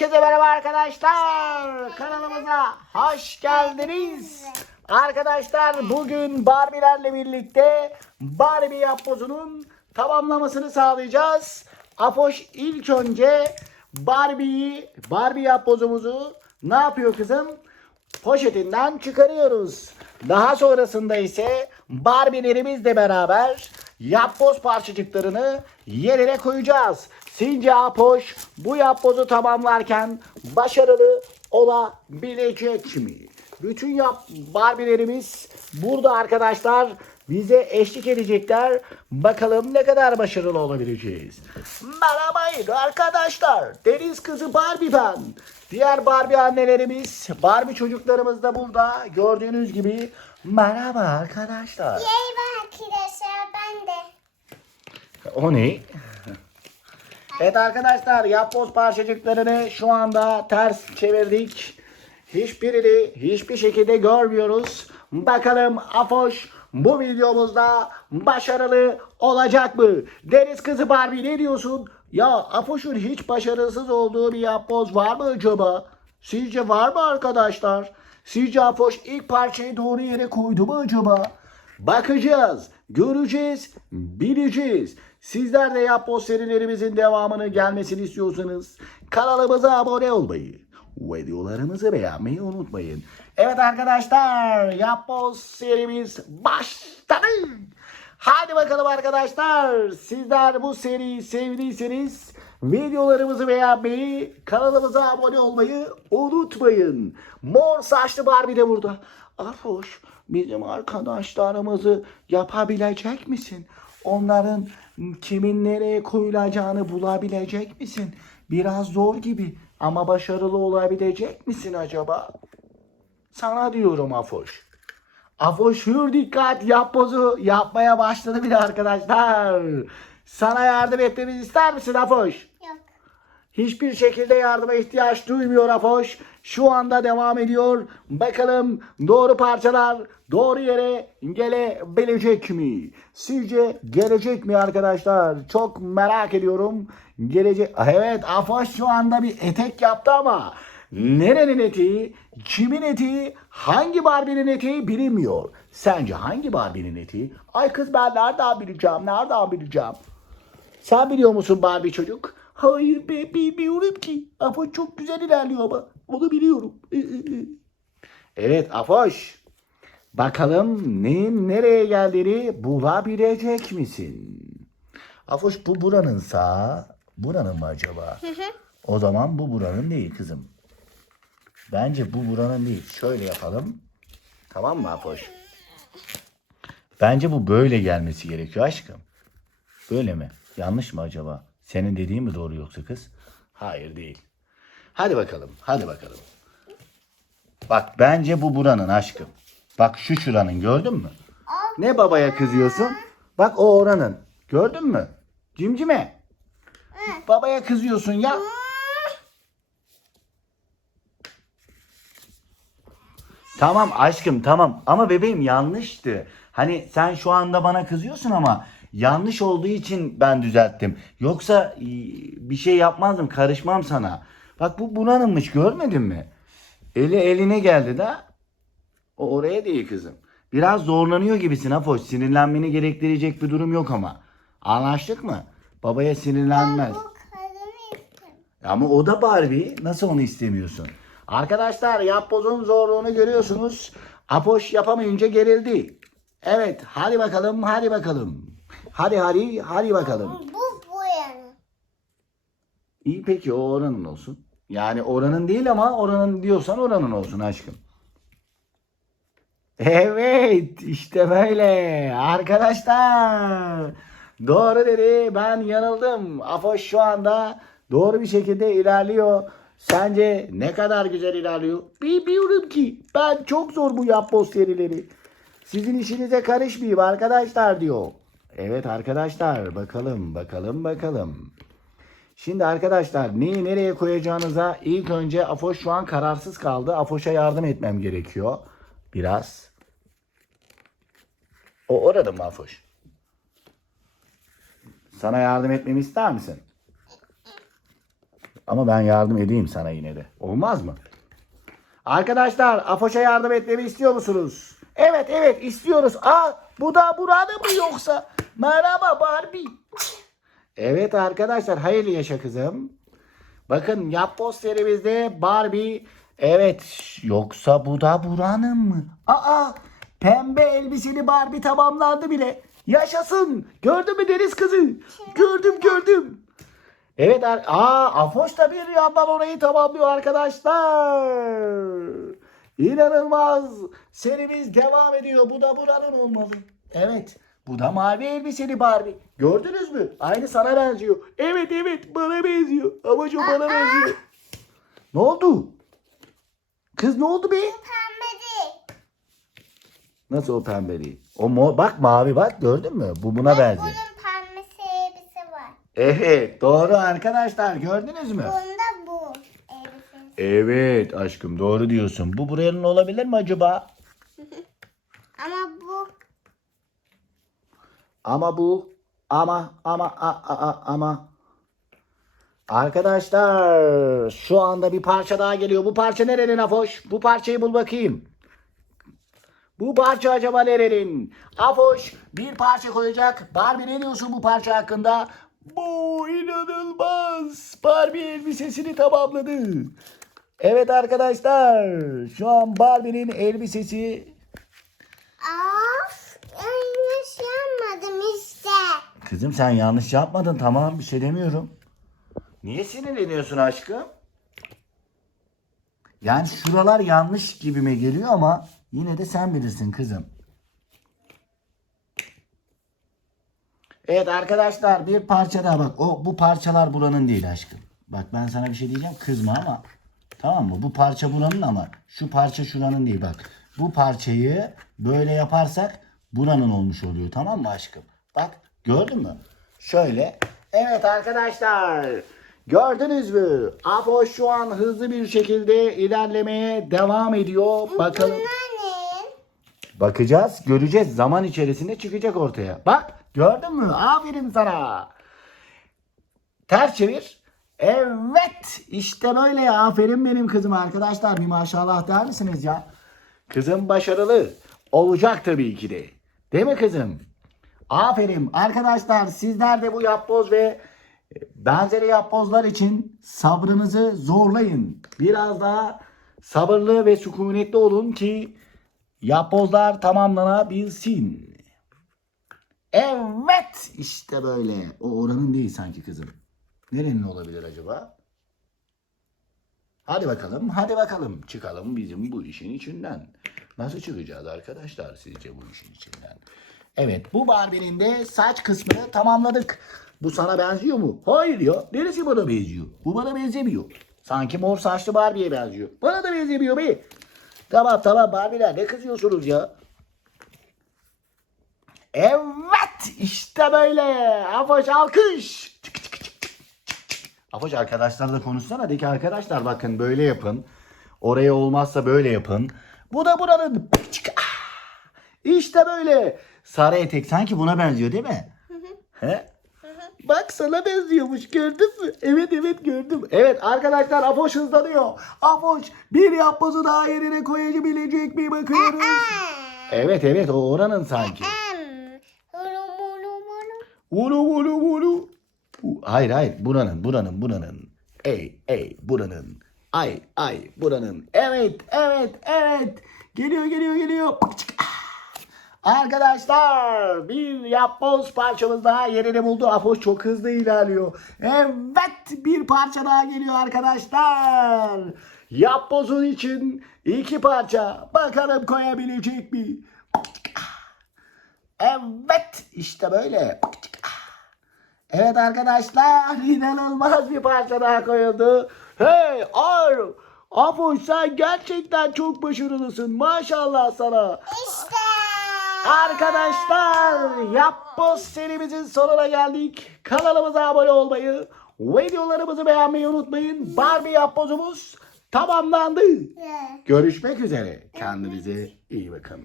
Herkese merhaba arkadaşlar. Kanalımıza hoş geldiniz. Arkadaşlar bugün Barbie'lerle birlikte Barbie yapbozunun tamamlamasını sağlayacağız. Apoş ilk önce Barbie'yi, Barbie yapbozumuzu ne yapıyor kızım? Poşetinden çıkarıyoruz. Daha sonrasında ise Barbie'lerimizle beraber yapboz parçacıklarını yerine koyacağız. Sizce Apoş bu yapbozu tamamlarken başarılı olabilecek mi? Bütün yap Barbie'lerimiz burada arkadaşlar bize eşlik edecekler. Bakalım ne kadar başarılı olabileceğiz. Merhaba arkadaşlar. Deniz kızı Barbie ben. Diğer Barbie annelerimiz, Barbie çocuklarımız da burada. Gördüğünüz gibi merhaba arkadaşlar. Merhaba arkadaşlar ben de. O ne? Evet arkadaşlar yapboz parçacıklarını şu anda ters çevirdik. Hiçbirini hiçbir şekilde görmüyoruz. Bakalım Afoş bu videomuzda başarılı olacak mı? Deniz kızı Barbie ne diyorsun? Ya Afoş'un hiç başarısız olduğu bir yapboz var mı acaba? Sizce var mı arkadaşlar? Sizce Afoş ilk parçayı doğru yere koydu mu acaba? Bakacağız, göreceğiz, bileceğiz. Sizler de yapboz serilerimizin devamını gelmesini istiyorsanız kanalımıza abone olmayı, videolarımızı beğenmeyi unutmayın. Evet arkadaşlar, yapboz serimiz başladı. Hadi bakalım arkadaşlar. Sizler bu seriyi sevdiyseniz videolarımızı beğenmeyi, kanalımıza abone olmayı unutmayın. Mor saçlı Barbie de burada. Afoş bizim arkadaşlarımızı yapabilecek misin? Onların kimin nereye koyulacağını bulabilecek misin? Biraz zor gibi ama başarılı olabilecek misin acaba? Sana diyorum Afoş. Afoş hür dikkat yapbozu yapmaya başladı bile arkadaşlar. Sana yardım etmemizi ister misin Afoş? Yok. Hiçbir şekilde yardıma ihtiyaç duymuyor Afoş. Şu anda devam ediyor. Bakalım doğru parçalar doğru yere gelebilecek mi? Sizce gelecek mi arkadaşlar? Çok merak ediyorum. Gelecek. Evet Afoş şu anda bir etek yaptı ama nerenin eteği, kimin eteği, hangi Barbie'nin eteği bilinmiyor. Sence hangi Barbie'nin eteği? Ay kız ben nereden bileceğim, nereden bileceğim? Sen biliyor musun Barbie çocuk? Hayır be bilmiyorum ki. Afoş çok güzel ilerliyor ama. Onu biliyorum. Evet Afoş. Bakalım neyin nereye geldiğini bulabilecek misin? Afoş bu buranın sağ. Buranın mı acaba? O zaman bu buranın değil kızım. Bence bu buranın değil. Şöyle yapalım. Tamam mı Afoş? Bence bu böyle gelmesi gerekiyor aşkım. Böyle mi? Yanlış mı acaba? Senin dediğin mi doğru yoksa kız? Hayır değil. Hadi bakalım. Hadi bakalım. Bak bence bu buranın aşkım. Bak şu şuranın gördün mü? Ne babaya kızıyorsun? Bak o oranın. Gördün mü? Cimcime. Babaya kızıyorsun ya. Tamam aşkım tamam ama bebeğim yanlıştı. Hani sen şu anda bana kızıyorsun ama yanlış olduğu için ben düzelttim. Yoksa e, bir şey yapmazdım karışmam sana. Bak bu bunanınmış görmedin mi? Eli eline geldi da o oraya değil kızım. Biraz zorlanıyor gibisin Afoş. Sinirlenmeni gerektirecek bir durum yok ama. Anlaştık mı? Babaya sinirlenmez. İstedim. Ama o da Barbie. Nasıl onu istemiyorsun? Arkadaşlar yapbozun zorluğunu görüyorsunuz. Apoş yapamayınca gerildi. Evet hadi bakalım hadi bakalım. Hadi hadi hadi bakalım. Bu boyanı. İyi peki o oranın olsun. Yani oranın değil ama oranın diyorsan oranın olsun aşkım. Evet işte böyle arkadaşlar. Doğru dedi ben yanıldım. Afoş şu anda doğru bir şekilde ilerliyor. Sence ne kadar güzel ilerliyor? Bilmiyorum ki. Ben çok zor bu yapboz serileri. Sizin işinize karışmayayım arkadaşlar diyor. Evet arkadaşlar bakalım bakalım bakalım. Şimdi arkadaşlar neyi nereye koyacağınıza ilk önce Afoş şu an kararsız kaldı. Afoş'a yardım etmem gerekiyor. Biraz. O orada mı Afoş? Sana yardım etmemi ister misin? Ama ben yardım edeyim sana yine de. Olmaz mı? Arkadaşlar Afoş'a yardım etmemi istiyor musunuz? Evet evet istiyoruz. Aa bu da burada mı yoksa? Merhaba Barbie. Evet arkadaşlar hayırlı yaşa kızım. Bakın yap posterimizde Barbie. Evet yoksa bu da buranın mı? Aa pembe elbiseli Barbie tamamlandı bile. Yaşasın. Gördün mü deniz kızı? Gördüm gördüm. Evet aa Afoş da bir yandan orayı tamamlıyor arkadaşlar. İnanılmaz. Serimiz devam ediyor. Bu da buranın olmalı. Evet. Bu da mavi elbiseli Barbie. Gördünüz mü? Aynı sana benziyor. Evet evet bana benziyor. Ama çok bana benziyor. Ne oldu? Kız ne oldu be? Pembe değil. Nasıl o pembe değil? O mo bak mavi bak gördün mü? Bu buna benziyor. Bunun pembesi elbise var. Evet doğru arkadaşlar gördünüz mü? Bunda bu elbise. Evet aşkım doğru diyorsun. Bu buranın olabilir mi acaba? Ama bu Ama bu ama ama a, a, a- ama Arkadaşlar şu anda bir parça daha geliyor. Bu parça nerenin Afoş? Bu parçayı bul bakayım. Bu parça acaba nerenin? Afoş bir parça koyacak. Barbie ne diyorsun bu parça hakkında? Bu inanılmaz. Barbie elbisesini tamamladı. Evet arkadaşlar şu an Barbie'nin elbisesi Of, yanlış yapmadım işte. Kızım sen yanlış yapmadın tamam bir şey demiyorum. Niye sinirleniyorsun aşkım? Yani şuralar yanlış gibime geliyor ama yine de sen bilirsin kızım. Evet arkadaşlar bir parça daha bak. O bu parçalar buranın değil aşkım. Bak ben sana bir şey diyeceğim kızma ama tamam mı? Bu parça buranın ama şu parça şuranın değil bak. Bu parçayı böyle yaparsak buranın olmuş oluyor tamam mı aşkım? Bak gördün mü? Şöyle. Evet arkadaşlar. Gördünüz mü? Apo şu an hızlı bir şekilde ilerlemeye devam ediyor. Bakalım. Bakacağız, göreceğiz. Zaman içerisinde çıkacak ortaya. Bak, gördün mü? Aferin sana. Ters çevir. Evet, işte böyle. Aferin benim kızım arkadaşlar. Bir maşallah der misiniz ya? Kızım başarılı. Olacak tabii ki de. Değil mi kızım? Aferin. Arkadaşlar sizler de bu yapboz ve benzeri yapbozlar için sabrınızı zorlayın. Biraz daha sabırlı ve sükunetli olun ki yapbozlar tamamlanabilsin. Evet işte böyle. O oranın değil sanki kızım. Nerenin olabilir acaba? Hadi bakalım, hadi bakalım. Çıkalım bizim bu işin içinden. Nasıl çıkacağız arkadaşlar sizce bu işin içinden? Evet, bu Barbie'nin de saç kısmını tamamladık. Bu sana benziyor mu? Hayır ya. Neresi bana benziyor? Bu bana benzemiyor. Sanki mor saçlı Barbie'ye benziyor. Bana da benzemiyor be. Tamam tamam Barbie'ler ne kızıyorsunuz ya? Evet işte böyle. Afoş alkış. Afoş arkadaşlarla konuşsana. De ki arkadaşlar bakın böyle yapın. Oraya olmazsa böyle yapın. Bu da buranın. Ah. İşte böyle. Sarı etek sanki buna benziyor değil mi? He? Bak sana benziyormuş gördün mü? Evet evet gördüm. Evet arkadaşlar Afoş hızlanıyor. Afoş bir yapbozu daha yerine koyabilecek mi bakıyoruz. Evet evet o oranın sanki. Vuru vuru. Bu- Hayır hayır buranın buranın buranın. Ey ey buranın. Ay ay buranın. Evet evet evet. Geliyor geliyor geliyor. Ah. Arkadaşlar bir yapboz parçamız daha yerini buldu. Afoş çok hızlı ilerliyor. Evet bir parça daha geliyor arkadaşlar. Yapbozun için iki parça. Bakalım koyabilecek mi? Evet işte böyle. Evet arkadaşlar inanılmaz bir parça daha koyuldu. Hey Ar! Afoş sen gerçekten çok başarılısın. Maşallah sana. İşte. Arkadaşlar yapboz serimizin sonuna geldik. Kanalımıza abone olmayı, videolarımızı beğenmeyi unutmayın. Barbie yapbozumuz tamamlandı. Görüşmek üzere. Kendinize iyi bakın.